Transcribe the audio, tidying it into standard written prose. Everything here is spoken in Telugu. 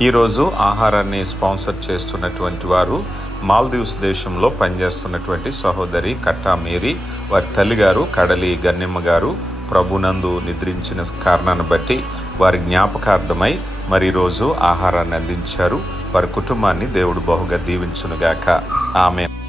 ఈరోజు ఆహారాన్ని స్పాన్సర్ చేస్తున్నటువంటి వారు మాల్దీవ్స్ దేశంలో పనిచేస్తున్నటువంటి సహోదరి కట్టా మేరీ, వారి తల్లిగారు కడలి గన్నెమ్మ గారు ప్రభునందు నిద్రించిన కారణాన్ని బట్టి వారి జ్ఞాపకార్థమై మరి ఈరోజు ఆహారాన్ని అందించారు. వారి కుటుంబాన్ని దేవుడు బహుగా దీవించునుగాక. ఆమేన్.